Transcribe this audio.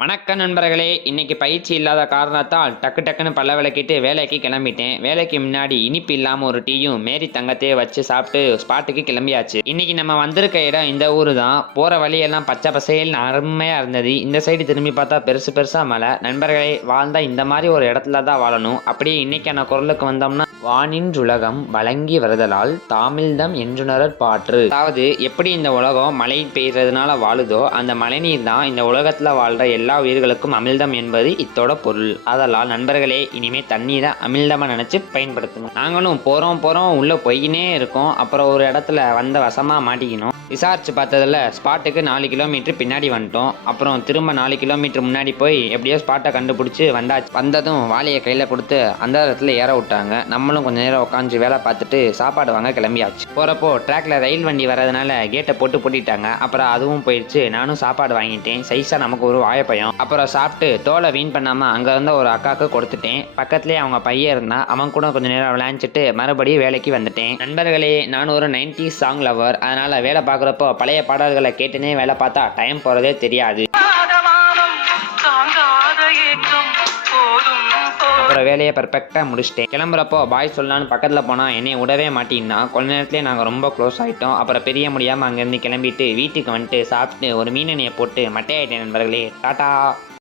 வணக்கம் நண்பர்களே! இன்னைக்கு பயிற்சி இல்லாத காரணத்தால் டக்கு டக்குன்னு பல்ல விளக்கிட்டு வேலைக்கு கிளம்பிட்டேன். வேலைக்கு முன்னாடி இனிப்பு இல்லாம ஒரு டீயும், மேரி தங்கத்தையும் வச்சு சாப்பிட்டு ஸ்பாட்டுக்கு கிளம்பியாச்சு. இன்னைக்கு நம்ம வந்திருக்க இடம் இந்த ஊரு தான். போற வழியெல்லாம் பச்சை பசேல்னு அருமையா இருந்தது. இந்த சைடு திரும்பி பார்த்தா பெருசு பெருசா மலை. நண்பர்களே! வாழ்ந்தா இந்த மாரி ஒரு இடத்துல தான் வாழணும். அப்படியே இன்னைக்கான குரலுக்கு வந்தோம்னா, வானின்றுலகம் வழங்கி வருதலால் தாமிழ்தம் என்றுணரற் பாற்று. அதாவது எப்படி இந்த உலகம் மழை பெய்யறதுனால வாழுதோ, அந்த மழைநீர் தான் இந்த உலகத்துல வாழ்ற எல்லா உயிர்களுக்கும் அமிழ்தம் என்பது இத்தோட பொருள். ஆதலால் நண்பர்களே, இனிமே தண்ணீரை அமிழ்தமா நினைச்சு பயன்படுத்துங்க. நாங்களும் போறோம் உள்ள போய்க்கினே இருக்கோம். அப்புறம் ஒரு இடத்துல வந்த வசமா மாட்டிக்கணும். விசாரிச்சு பார்த்ததுல ஸ்பாட்டுக்கு 4 கிலோமீட்டர் பின்னாடி வந்துட்டோம். அப்புறம் திரும்ப 4 கிலோமீட்டர் முன்னாடி போய் எப்படியோ ஸ்பாட்டை கண்டுபிடிச்சி வந்தாச்சு. வந்ததும் வாளியை கையில் கொடுத்து அந்த இடத்துல ஏற விட்டாங்க. நம்மளும் கொஞ்சம் நேரம் உட்காந்து வேலை பார்த்துட்டு சாப்பாடு வாங்க கிளம்பியாச்சு. போகிறப்போ ட்ராக்ல ரயில் வண்டி வரதுனால கேட்டை போட்டு பூட்டிட்டாங்க. அப்புறம் அதுவும் போயிடுச்சு. நானும் சாப்பாடு வாங்கிட்டேன். சைஸாக நமக்கு ஒரு வாழைப்பழம். அப்புறம் சாப்பிட்டு தோலை வீண் பண்ணாமல் அங்கே இருந்த ஒரு அக்காவுக்கு கொடுத்துட்டேன். பக்கத்துலேயே அவங்க பையன் இருந்தான். அவன் கூட கொஞ்சம் நேரம் விளையாண்டுட்டு மறுபடியும் வேலைக்கு வந்துட்டேன். நண்பர்களே, நான் ஒரு 90s சாங் லவர். அதனால் வேலை பார்க்குறப்போ பழைய பாடல்களை கேட்டுனே வேலை பார்த்தா டைம் போகிறதே தெரியாது. அப்புறம் வேலையை பர்ஃபெக்டாக முடிச்சிட்டேன். கிளம்புறப்போ பாய் சொல்லலான்னு பக்கத்தில் போனால் என்னை விடவே மாட்டின்னா. கொஞ்ச நேரத்துலேயே நாங்கள் ரொம்ப க்ளோஸ் ஆகிட்டோம். அப்புறம் பெரிய முடியாமல் அங்கேருந்து கிளம்பிட்டு வீட்டுக்கு வந்துட்டு சாப்பிட்டு ஒரு மீன் எண்ணெயை போட்டு மட்டையாயிட்டேன் நண்பர்களே. டாட்டா.